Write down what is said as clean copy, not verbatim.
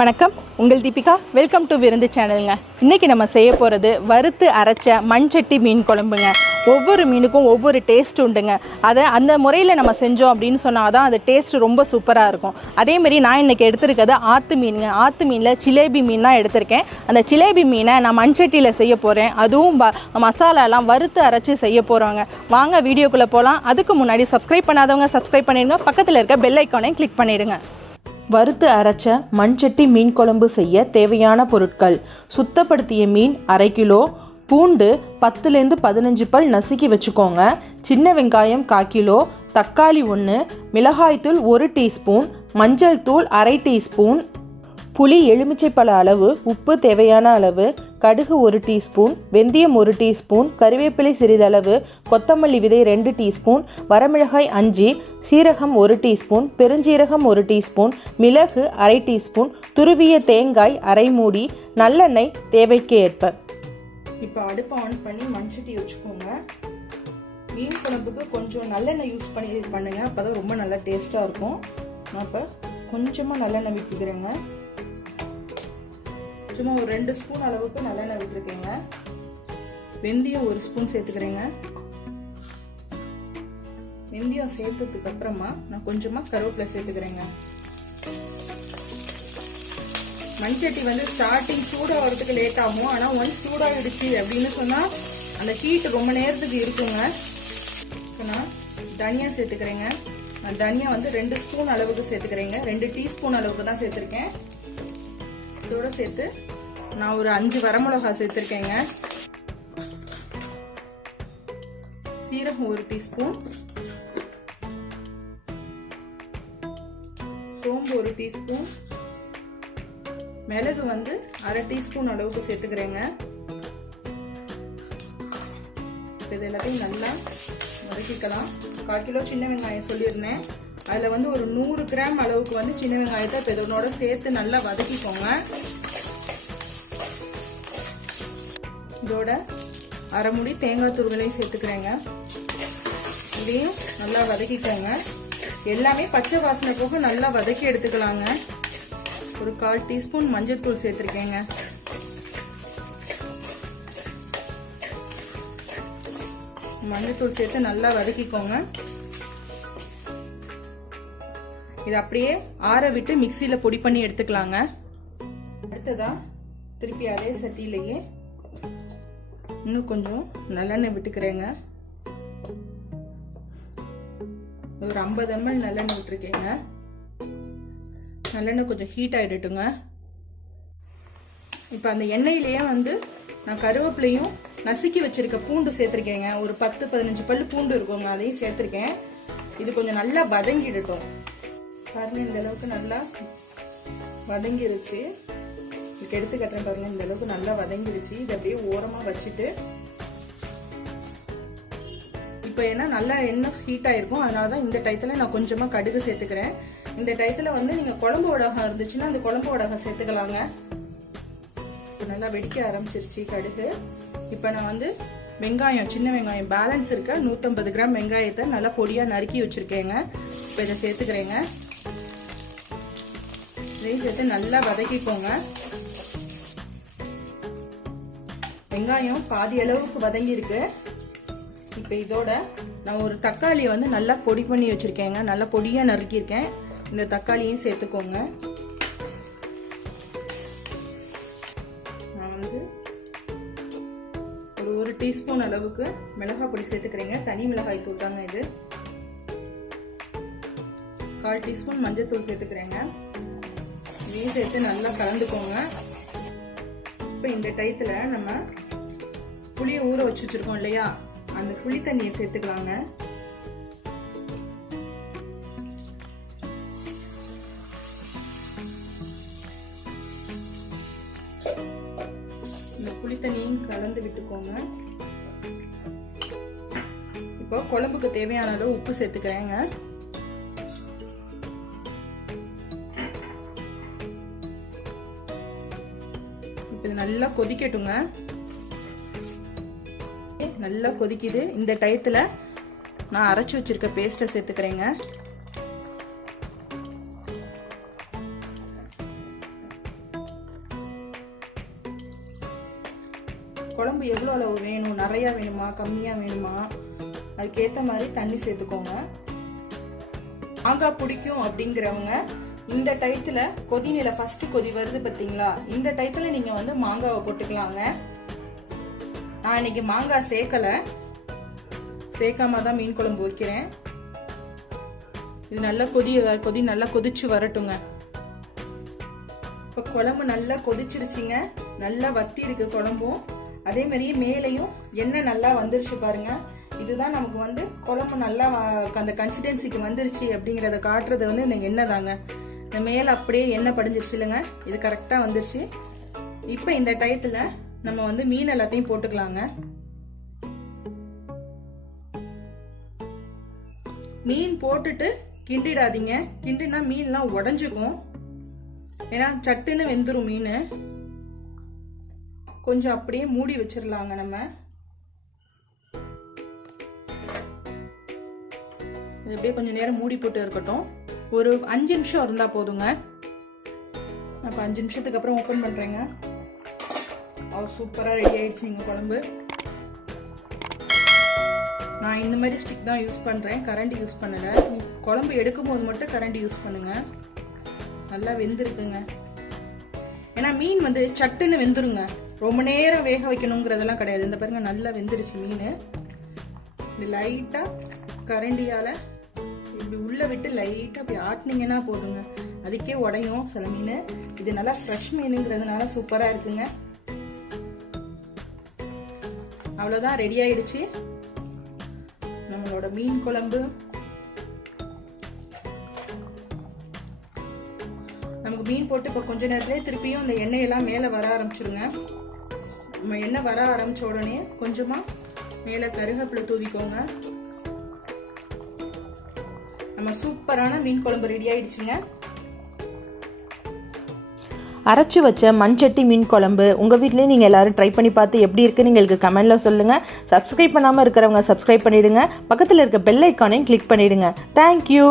வணக்கம், உங்கள் Deepika. Welcome to விருந்து சேனலுங்க. இன்றைக்கி நம்ம செய்ய போகிறது வறுத்து அரைச்ச மண்சட்டி மீன் குழம்புங்க. ஒவ்வொரு மீனுக்கும் ஒவ்வொரு டேஸ்ட் உண்டுங்க. அதை அந்த முறையில் நம்ம செஞ்சோம் அப்படின்னு சொன்னால் தான் அது டேஸ்ட் ரொம்ப சூப்பராக இருக்கும். அதேமாரி நான் இன்றைக்கி எடுத்துருக்கிறது ஆற்று மீனுங்க. ஆற்று மீனில் சிலேபி மீன் தான் எடுத்திருக்கேன். அந்த சிலேபி மீனை நான் மண்சட்டியில் செய்ய போகிறேன். அதுவும் மசாலாலாம் வறுத்து அரைச்சி செய்ய போகிறோங்க. வாங்க வீடியோக்குள்ளே போகலாம். அதுக்கு முன்னாடி சப்ஸ்கிரைப் பண்ணாதவங்க சப்ஸ்கிரைப் பண்ணிடுங்க. பக்கத்தில் இருக்க பெல் ஐக்கானையும் கிளிக் பண்ணிவிடுங்க. வறுத்து அரைச்ச மண்சட்டி மீன் குழம்பு செய்ய தேவையான பொருட்கள்: சுத்தப்படுத்திய மீன் 1/2 கிலோ, பூண்டு 10லேருந்து 15 பல் நசுக்கி வச்சுக்கோங்க, சின்ன வெங்காயம் 1/4 கிலோ, தக்காளி 1, மிளகாய்த்தூள் 1 டீஸ்பூன், மஞ்சள் தூள் 1/2 டீஸ்பூன், புளி எலுமிச்சைப்பழ அளவு, உப்பு தேவையான அளவு, கடுகு 1 டீஸ்பூன், வெந்தயம் 1 டீஸ்பூன், கறிவேப்பிலை சிறிதளவு, கொத்தமல்லி விதை 2 டீஸ்பூன், வரமிளகாய் 5, சீரகம் 1 டீஸ்பூன், பெருஞ்சீரகம் 1 டீஸ்பூன், மிளகு 1/2 டீஸ்பூன், துருவிய தேங்காய் 1/2 மூடி, நல்லெண்ணெய் தேவைக்கு ஏற்ப. இப்போ அடுப்பை ஆன் பண்ணி மண்சட்டி வச்சுக்கோங்க. மீன் குழம்புக்கு கொஞ்சம் நல்லெண்ணெய் யூஸ் பண்ணி பண்ணுங்க, அப்போதான் ரொம்ப நல்லா டேஸ்ட்டாக இருக்கும். நான் இப்போ கொஞ்சமாக நல்லெண்ணெய் விட்டுக்கிறேங்க. சும்மா ஒரு 2 ஸ்பூன் அளவுக்கு நல்லெண்ணெய் விட்டுருக்கேங்க. வெந்தயம் 1 ஸ்பூன் சேர்த்துக்கிறேங்க. வெந்தயம் சேர்த்ததுக்கு அப்புறமா நான் கொஞ்சமாக கருவேப்பிலை சேர்த்துக்கிறேங்க. மண்சட்டி ஸ்டார்டிங் சூடாகிறதுக்கு லேட் ஆகும். ஆனால் ஒன்ஸ் சூடாகிடுச்சு அப்படின்னு சொன்னால் அந்த ஹீட் ரொம்ப நேரத்துக்கு இருக்குங்க. இப்போ நான் தனியா சேர்த்துக்கிறேங்க. நான் தனியா 2 ஸ்பூன் அளவுக்கு சேர்த்துக்கிறேங்க. 2 டீஸ்பூன் அளவுக்கு தான் சேர்த்துருக்கேன். இதோட சேர்த்து நான் ஒரு 5 வரமிளகாய் சேர்த்துருக்கேங்க. சீரகம் 1 டீஸ்பூன், சோம்பு 1 டீஸ்பூன், மிளகு 1/2 டீஸ்பூன் அளவுக்கு சேர்த்துக்கிறேங்க. இது எல்லாத்தையும் நல்லா வதக்கிக்கலாம். 1/4 கிலோ சின்ன வெங்காயம் சொல்லியிருந்தேன். அதில் ஒரு 100 கிராம் அளவுக்கு சின்ன வெங்காயத்தை இப்போ இதனோட சேர்த்து நல்லா வதக்கிக்கோங்க. இதோட 1/2 மூடி தேங்காய் துருவலையும் சேர்த்துக்கிறேங்க. இதையும் நல்லா வதக்கிக்கோங்க. எல்லாமே பச்சை வாசனை போக நல்லா வதக்கி எடுத்துக்கலாங்க. ஒரு 1/4 டீஸ்பூன் மஞ்சள் தூள் சேர்த்துருக்கேங்க. மஞ்சள் தூள் சேர்த்து நல்லா வதக்கிக்கோங்க. இது அப்படியே ஆற விட்டு மிக்சியில் பொடி பண்ணி எடுத்துக்கலாங்க. அடுத்ததா திருப்பி அதே சட்டியிலேயே இன்னும் கொஞ்சம் நல்லெண்ணெய் விட்டுக்கிறேங்க. ஒரு 50 ml நல்லெண்ணெய் விட்டுருக்கேங்க. நல்லெண்ணெய் கொஞ்சம் ஹீட் ஆகிடட்டுங்க. இப்போ அந்த எண்ணெயிலேயே நான் கருவேப்பிலையும் நசுக்கி வச்சிருக்க பூண்டு சேர்த்துருக்கேங்க. ஒரு 10-15 பல் பூண்டு இருக்குங்க, அதையும் சேர்த்துருக்கேன். இது கொஞ்சம் நல்லா வதங்கிடட்டும். பாருங்க, இந்த அளவுக்கு நல்லா வதங்கிருச்சு. இதுக்கு எடுத்து கட்டுறேன் பாருங்க. இந்த அளவுக்கு நல்லா வதங்கிருச்சு. இதை அப்படியே ஓரமா வச்சுட்டு இப்போ ஏன்னா நல்லா எண்ணெய் ஹீட் ஆயிருக்கும், அதனாலதான் இந்த டயத்துல நான் கொஞ்சமா கடுகு சேர்த்துக்கிறேன். இந்த டயத்துல நீங்க குழம்பு வடகம் இருந்துச்சுன்னா அந்த குழம்பு வடகம் சேர்த்துக்கலாங்க. இப்போ நல்லா வெடிக்க ஆரம்பிச்சிருச்சு கடுகு. இப்போ நான் வெங்காயம், சின்ன வெங்காயம் பேலன்ஸ் இருக்க 150 கிராம் வெங்காயத்தை நல்லா பொடியா நறுக்கி வச்சிருக்கேங்க. இப்போ இதை சேர்த்துக்கிறேங்க. இதையும் சேர்த்து நல்லா வதக்கிக்கோங்க. வெங்காயம் பாதி அளவுக்கு வதங்கி இருக்கு. இப்போ இதோட நான் ஒரு தக்காளி நல்லா பொடி பண்ணி வச்சிருக்கேங்க. நல்லா பொடியா நறுக்கியிருக்கேன். இந்த தக்காளியும் சேர்த்துக்கோங்க. நான் ஒரு டீஸ்பூன் அளவுக்கு மிளகாய் பொடி சேர்த்துக்கிறேங்க. தனி மிளகாய் தூள் தாங்க இது. 1/4 டீஸ்பூன் மஞ்சள் தூள் சேர்த்துக்கிறேங்க. இதையும் சேர்த்து நல்லா கலந்துக்கோங்க. இப்போ இந்த டயத்துல நம்ம புளியை ஊற வச்சு வச்சிருக்கோம் இல்லையா, அந்த புளி தண்ணியை சேர்த்துக்கலாங்க. இந்த புளி தண்ணியும் கலந்து விட்டுக்கோங்க. இப்போ குழம்புக்கு தேவையான அளவு உப்பு சேர்த்துக்கிறேங்க. இப்போ நல்லா கொதிக்கட்டுங்க. நல்லா கொதிக்குது. இந்த டயத்துல நான் அரைச்சி வச்சிருக்க பேஸ்ட்டை சேர்த்துக்கிறேங்க. குழம்பு எவ்வளோ அளவு வேணும், நிறையா வேணுமா கம்மியாக வேணுமா அதுக்கேற்ற மாதிரி தண்ணி சேர்த்துக்கோங்க. மாங்காய் பிடிக்கும் அப்படிங்கிறவங்க இந்த டயத்தில் கொதிநிலை ஃபஸ்ட்டு கொதி வருது பார்த்தீங்களா, இந்த டயத்தில் நீங்கள் வந்து மாங்காவை போட்டுக்கலாங்க. நான் இன்னைக்கு மாங்காய் சேர்க்காம தான் மீன் குழம்பு வைக்கிறேன். இது நல்லா கொதி நல்லா கொதிச்சு வரட்டுங்க. இப்போ குழம்பு நல்லா கொதிச்சிருச்சுங்க, நல்லா வத்தி இருக்கு குழம்பும். அதே மாதிரியே மேலேயும் எண்ணெய் நல்லா வந்துருச்சு பாருங்க. இதுதான் நமக்கு வந்து குழம்பு நல்லா அந்த கன்சிஸ்டன்சிக்கு வந்துருச்சு அப்படிங்கிறத காட்டுறது வந்து இந்த எண்ணெய் தாங்க. இந்த மேலே அப்படியே எண்ணெய் படிஞ்சிருச்சு இல்லைங்க, இது கரெக்டாக வந்துருச்சு. இப்போ இந்த டயத்தில் நம்ம வந்து மீன் எல்லாத்தையும் போட்டுக்கலாங்க. மீன் போட்டுட்டு கிண்டிடாதீங்க, கிண்டினா மீன்லாம் உடஞ்சுக்கும். ஏன்னா சட்டுன்னு வெந்துடும் மீன். கொஞ்சம் அப்படியே மூடி வச்சிடலாங்க. நம்ம இது அப்படியே கொஞ்சம் நேரம் மூடி போட்டு இருக்கட்டும். ஒரு 5 நிமிஷம் இருந்தால் போதுங்க. அப்போ 5 நிமிஷத்துக்கு அப்புறம் ஓப்பன் பண்ணுறேங்க. சூப்பராக ரெடி ஆயிடுச்சுங்க குழம்பு. நான் இந்த மாதிரி ஸ்டிக் தான் யூஸ் பண்ணுறேன், கரண்டி யூஸ் பண்ணலை. குழம்பு எடுக்கும் போது மட்டும் கரண்டி யூஸ் பண்ணுங்க. நல்லா வெந்திருக்குங்க. ஏன்னா மீன் வந்து சட்டுன்னு வெந்துருங்க, ரொம்ப நேரம் வேக வைக்கணுங்கிறதெல்லாம் கிடையாது. இந்த பாருங்க நல்லா வெந்துருச்சு மீன். இப்படி லைட்டாக கரண்டியால் இப்படி உள்ளே விட்டு லைட்டாக அப்படி ஆட்டினீங்கன்னா போதுங்க, அதுக்கே உடையும் சில மீன். இது நல்லா ஃப்ரெஷ் மீனுங்கிறதுனால சூப்பராக இருக்குங்க. அவ்வளோதான், ரெடி ஆயிடுச்சு நம்மளோட மீன் குழம்பு. நமக்கு மீன் போட்டு இப்போ கொஞ்ச நேரத்துலேயே திருப்பியும் இந்த எண்ணெயெல்லாம் மேலே வர ஆரம்பிச்சிருங்க. நம்ம எண்ணெய் வர ஆரம்பிச்ச உடனே கொஞ்சமாக மேலே கருவேப்பிலை தூவிக்கோங்க. நம்ம சூப்பரான மீன் குழம்பு ரெடி ஆயிடுச்சுங்க. அரைச்சி வச்ச மண்சட்டி மீன் குழம்பு உங்கள் வீட்லேயும் நீங்கள் எல்லோரும் ட்ரை பண்ணி பார்த்து எப்படி இருக்குன்னு எங்களுக்கு கமெண்டில் சொல்லுங்கள். சப்ஸ்கிரைப் பண்ணாமல் இருக்கிறவங்க சப்ஸ்கிரைப் பண்ணிவிடுங்க. பக்கத்தில் இருக்க பெல் ஐக்கானையும் கிளிக் பண்ணிவிடுங்க. தேங்க்யூ.